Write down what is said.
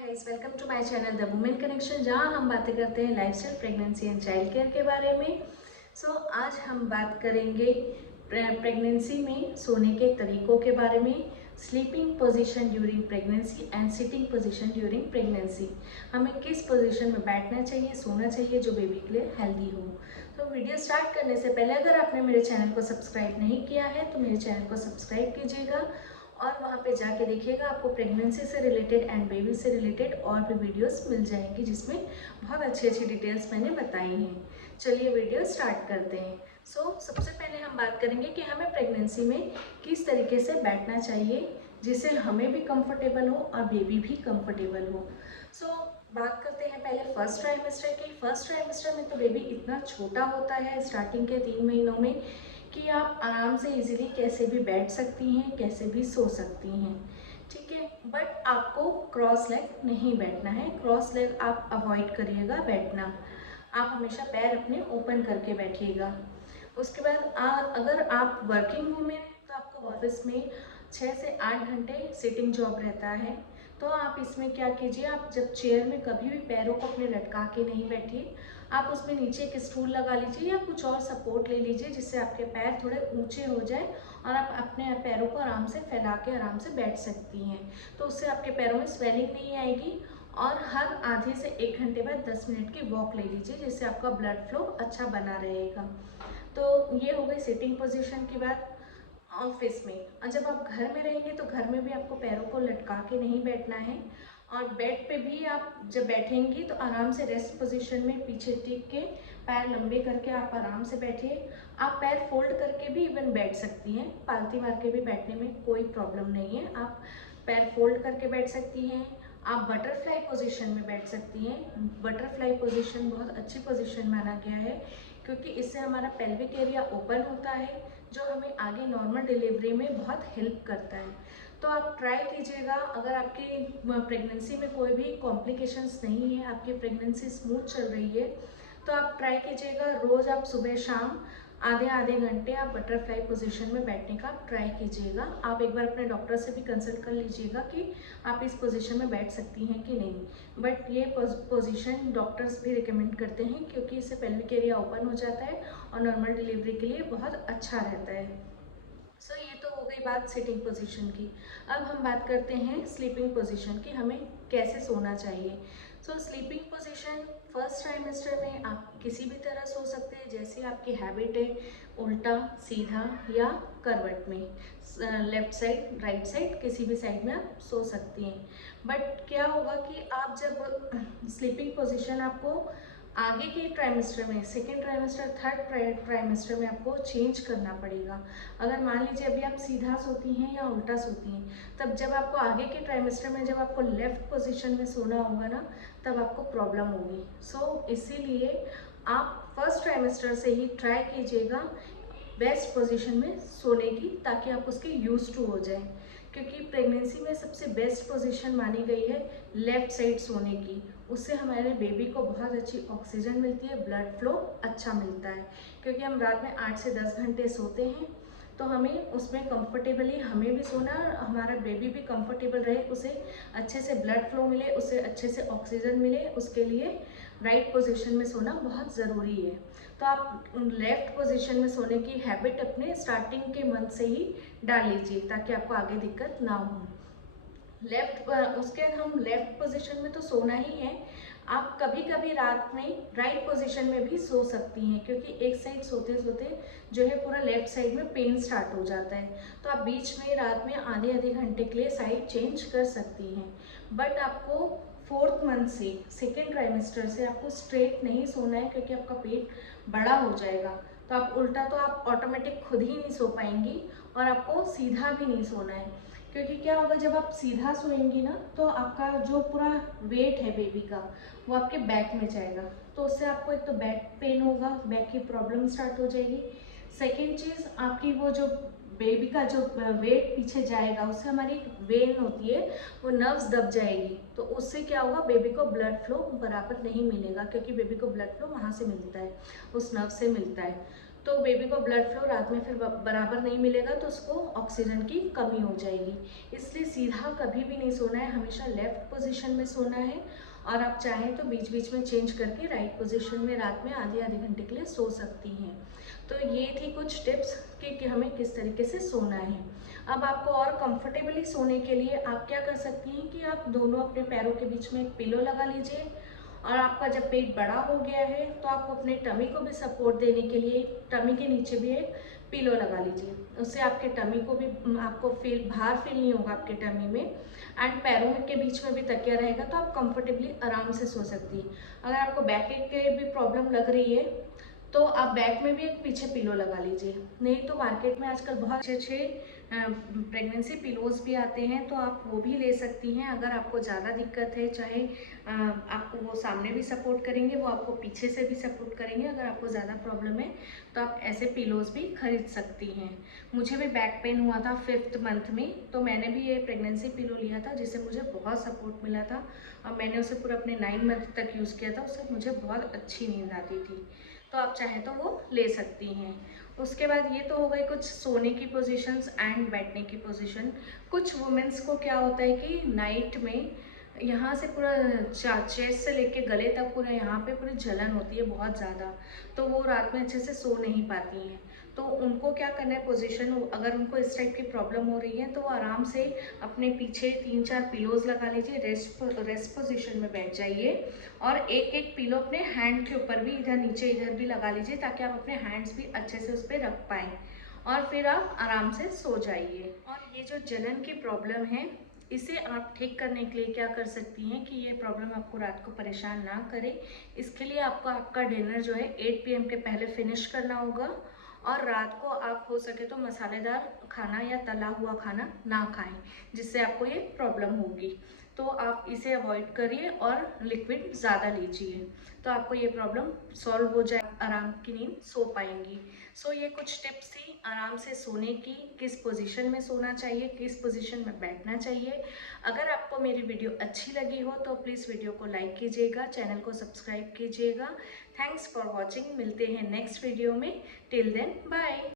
Guys, welcome to my channel the women connection, जहां हम बातें करते हैं lifestyle, pregnancy and child care के बारे में। आज हम बात करेंगे प्रेगनेंसी में सोने के तरीकों के बारे में, sleeping position during pregnancy and sitting position during pregnancy. हमें किस पोजीशन में बैठना चाहिए, सोना चाहिए जो बेबी के लिए हेल्दी हो। तो वीडियो स्टार्ट करने से पहले अगर आपने मेरे चैनल को सब्सक्राइब नहीं किया है तो मेरे चैनल को सब्सक्राइब कीजिएगा और वहाँ पे जाके देखिएगा, आपको प्रेगनेंसी से रिलेटेड एंड बेबी से रिलेटेड और भी वीडियोस मिल जाएंगी जिसमें बहुत अच्छी अच्छी डिटेल्स मैंने बताई हैं। चलिए वीडियो स्टार्ट करते हैं। सबसे पहले हम बात करेंगे कि हमें प्रेगनेंसी में किस तरीके से बैठना चाहिए जिससे हमें भी कंफर्टेबल हो और बेबी भी कंफर्टेबल हो। बात करते हैं पहले फर्स्ट ट्राइमेस्टर की। फर्स्ट ट्राइमेस्टर में तो बेबी इतना छोटा होता है स्टार्टिंग के 3 महीनों में कि आप आराम से इजीली कैसे भी बैठ सकती हैं, कैसे भी सो सकती हैं, ठीक है। बट आपको क्रॉस लेग नहीं बैठना है, क्रॉस लेग आप अवॉइड करिएगा बैठना। आप हमेशा पैर अपने ओपन करके बैठिएगा। उसके बाद अगर आप वर्किंग वूमेन हैं तो आपको ऑफिस में 6 से 8 घंटे सिटिंग जॉब रहता है। तो आप इसमें क्या कीजिए, आप जब चेयर में कभी भी पैरों को अपने लटका के नहीं बैठिए, आप उसमें नीचे एक स्टूल लगा लीजिए या कुछ और सपोर्ट ले लीजिए जिससे आपके पैर थोड़े ऊंचे हो जाए और आप अपने पैरों को आराम से फैला के आराम से बैठ सकती हैं। तो उससे आपके पैरों में स्वेलिंग नहीं आएगी। और हर आधे से 1 घंटे बाद 10 मिनट की वॉक ले लीजिए जिससे आपका ब्लड फ्लो अच्छा बना रहेगा। तो ये हो गई सिटिंग पोजीशन की बात। ऑफिस में और जब आप घर में रहेंगे तो घर में भी आपको पैरों को लटका के नहीं बैठना है और बेड पे भी आप जब बैठेंगी तो आराम से रेस्ट पोजीशन में पीछे टिक के पैर लंबे करके आप आराम से बैठिए। आप पैर फोल्ड करके भी इवन बैठ सकती हैं, पालती मार के भी बैठने में कोई प्रॉब्लम नहीं है। आप पैर फोल्ड करके बैठ सकती हैं। आप बटरफ्लाई पोजीशन में बैठ सकती हैं। बटरफ्लाई पोजीशन बहुत अच्छी पोजीशन माना गया है क्योंकि इससे हमारा पेल्विक एरिया ओपन होता है जो हमें आगे नॉर्मल डिलीवरी में बहुत हेल्प करता है। तो आप ट्राई कीजिएगा। अगर आपकी प्रेगनेंसी में कोई भी कॉम्प्लिकेशंस नहीं है, आपकी प्रेगनेंसी स्मूथ चल रही है, तो आप ट्राई कीजिएगा रोज़ आप सुबह शाम आधे आधे घंटे आप बटरफ्लाई पोजीशन में बैठने का ट्राई कीजिएगा। आप एक बार अपने डॉक्टर से भी कंसल्ट कर लीजिएगा कि आप इस पोजीशन में बैठ सकती हैं कि नहीं। बट ये पोजीशन डॉक्टर्स भी रिकमेंड करते हैं क्योंकि इससे पेल्विक एरिया ओपन हो जाता है और नॉर्मल डिलीवरी के लिए बहुत अच्छा रहता है। ये तो हो गई बात सिटिंग पोजीशन की। अब हम बात करते हैं स्लीपिंग पोजीशन की, हमें कैसे सोना चाहिए। स्लीपिंग पोजीशन फर्स्ट ट्राइमेस्टर में आप किसी भी तरह सो सकते हैं, जैसे आपकी हैबिट है, उल्टा, सीधा या करवट में, लेफ्ट साइड, राइट साइड, किसी भी साइड में आप सो सकती हैं। बट क्या होगा कि आप जब स्लीपिंग पोजीशन आपको आगे के ट्राइमेस्टर में, सेकेंड ट्राइमेस्टर, थर्ड ट्राइमेस्टर में आपको चेंज करना पड़ेगा। अगर मान लीजिए अभी आप सीधा सोती हैं या उल्टा सोती हैं, तब जब आपको आगे के ट्राइमेस्टर में जब आपको लेफ्ट पोजीशन में सोना होगा ना, तब आपको प्रॉब्लम होगी। इसीलिए आप फर्स्ट ट्राइमेस्टर से ही ट्राई कीजिएगा बेस्ट पोजीशन में सोने की, ताकि आप उसके यूज टू हो जाए। क्योंकि प्रेगनेंसी में सबसे बेस्ट पोजीशन मानी गई है लेफ़्ट साइड सोने की। उससे हमारे बेबी को बहुत अच्छी ऑक्सीजन मिलती है, ब्लड फ्लो अच्छा मिलता है। क्योंकि हम रात में 8 से 10 घंटे सोते हैं, तो हमें उसमें कंफर्टेबली हमें भी सोना और हमारा बेबी भी कंफर्टेबल रहे, उसे अच्छे से ब्लड फ्लो मिले, उसे अच्छे से ऑक्सीजन मिले, उसके लिए राइट पोजीशन में सोना बहुत ज़रूरी है। तो आप लेफ़्ट पोजीशन में सोने की हैबिट अपने स्टार्टिंग के मंथ से ही डाल लीजिए ताकि आपको आगे दिक्कत ना हो। उसके हम लेफ़्ट पोजीशन में तो सोना ही है। आप कभी कभी रात में राइट पोजीशन में भी सो सकती हैं क्योंकि एक साइड सोते सोते जो है पूरा लेफ्ट साइड में पेन स्टार्ट हो जाता है। तो आप बीच में रात में आधे आधे घंटे के लिए साइड चेंज कर सकती हैं। बट आपको 4th मंथ से, सेकेंड ट्राइमेस्टर से आपको स्ट्रेट नहीं सोना है क्योंकि आपका पेट बड़ा हो जाएगा। तो आप उल्टा तो आप ऑटोमेटिक खुद ही नहीं सो पाएंगी और आपको सीधा भी नहीं सोना है। क्योंकि क्या होगा, जब आप सीधा सोएंगी ना तो आपका जो पूरा वेट है बेबी का वो आपके बैक में जाएगा, तो उससे आपको एक तो बैक पेन होगा, बैक की प्रॉब्लम स्टार्ट हो जाएगी। सेकेंड चीज़, आपकी वो जो बेबी का जो वेट पीछे जाएगा उससे हमारी एक वेन होती है, वो नर्व्स दब जाएगी, तो उससे क्या होगा, बेबी को ब्लड फ्लो बराबर नहीं मिलेगा क्योंकि बेबी को ब्लड फ्लो वहाँ से मिलता है, उस नर्व से मिलता है। तो बेबी को ब्लड फ्लो रात में फिर बराबर नहीं मिलेगा, तो उसको ऑक्सीजन की कमी हो जाएगी। इसलिए सीधा कभी भी नहीं सोना है, हमेशा लेफ्ट पोजीशन में सोना है। और आप चाहें तो बीच बीच में चेंज करके राइट पोजीशन में रात में आधे आधे घंटे के लिए सो सकती हैं। तो ये थी कुछ टिप्स कि हमें किस तरीके से सोना है। अब आपको और कंफर्टेबली सोने के लिए आप क्या कर सकती हैं कि आप दोनों अपने पैरों के बीच में एक पिलो लगा लीजिए। और आपका जब पेट बड़ा हो गया है तो आप अपने टमी को भी सपोर्ट देने के लिए टमी के नीचे भी एक पिलो लगा लीजिए। उससे आपके टमी को भी आपको भार फील नहीं होगा आपके टमी में। एंड पैरों के बीच में भी तकिया रहेगा, तो आप कंफर्टेबली आराम से सो सकती हैं। अगर आपको बैक एक के भी प्रॉब्लम लग रही है तो आप बैक में भी एक पीछे पिलो लगा लीजिए। नहीं तो मार्केट में आजकल बहुत अच्छे अच्छे प्रेगनेंसी पिलोज भी आते हैं, तो आप वो भी ले सकती हैं। अगर आपको ज़्यादा दिक्कत है, चाहे आपको वो सामने भी सपोर्ट करेंगे, वो आपको पीछे से भी सपोर्ट करेंगे। अगर आपको ज़्यादा प्रॉब्लम है तो आप ऐसे पिलोज भी खरीद सकती हैं। मुझे भी बैक पेन हुआ था 5th मंथ में, तो मैंने भी ये प्रेगनेंसी पिलो लिया था जिससे मुझे बहुत सपोर्ट मिला था। और मैंने उसे पूरा अपने 9 मंथ तक यूज़ किया था, उससे मुझे बहुत अच्छी नींद आती थी। तो आप चाहें तो वो ले सकती हैं। उसके बाद ये तो हो गई कुछ सोने की पोजीशंस एंड बैठने की पोजीशन। कुछ वुमेंस को क्या होता है कि नाइट में यहाँ से पूरा चेस्ट से लेके गले तक पूरा यहाँ पे पूरी जलन होती है बहुत ज़्यादा, तो वो रात में अच्छे से सो नहीं पाती हैं। तो उनको क्या करना है पोजीशन, अगर उनको इस टाइप की प्रॉब्लम हो रही है तो वो आराम से अपने पीछे 3-4 पिलोज लगा लीजिए, रेस्ट पोजीशन में बैठ जाइए। और एक एक पिलो अपने हैंड के ऊपर भी, इधर नीचे इधर भी लगा लीजिए, ताकि आप अपने हैंड्स भी अच्छे से उस पर रख पाएँ। और फिर आप आराम से सो जाइए। और ये जो जलन की प्रॉब्लम है, इसे आप ठीक करने के लिए क्या कर सकती हैं कि ये प्रॉब्लम आपको रात को परेशान ना करे। इसके लिए आपको आपका डिनर जो है 8 PM के पहले फिनिश करना होगा। और रात को आप हो सके तो मसालेदार खाना या तला हुआ खाना ना खाएं, जिससे आपको ये प्रॉब्लम होगी। तो आप इसे अवॉइड करिए और लिक्विड ज़्यादा लीजिए, तो आपको ये प्रॉब्लम सॉल्व हो जाए, आराम की नींद सो पाएंगी। सो ये कुछ टिप्स थी आराम से सोने की, किस पोजीशन में सोना चाहिए, किस पोजीशन में बैठना चाहिए। अगर आपको मेरी वीडियो अच्छी लगी हो तो प्लीज़ वीडियो को लाइक कीजिएगा, चैनल को सब्सक्राइब कीजिएगा। Thanks for watching. मिलते हैं नेक्स्ट वीडियो में। Till then bye.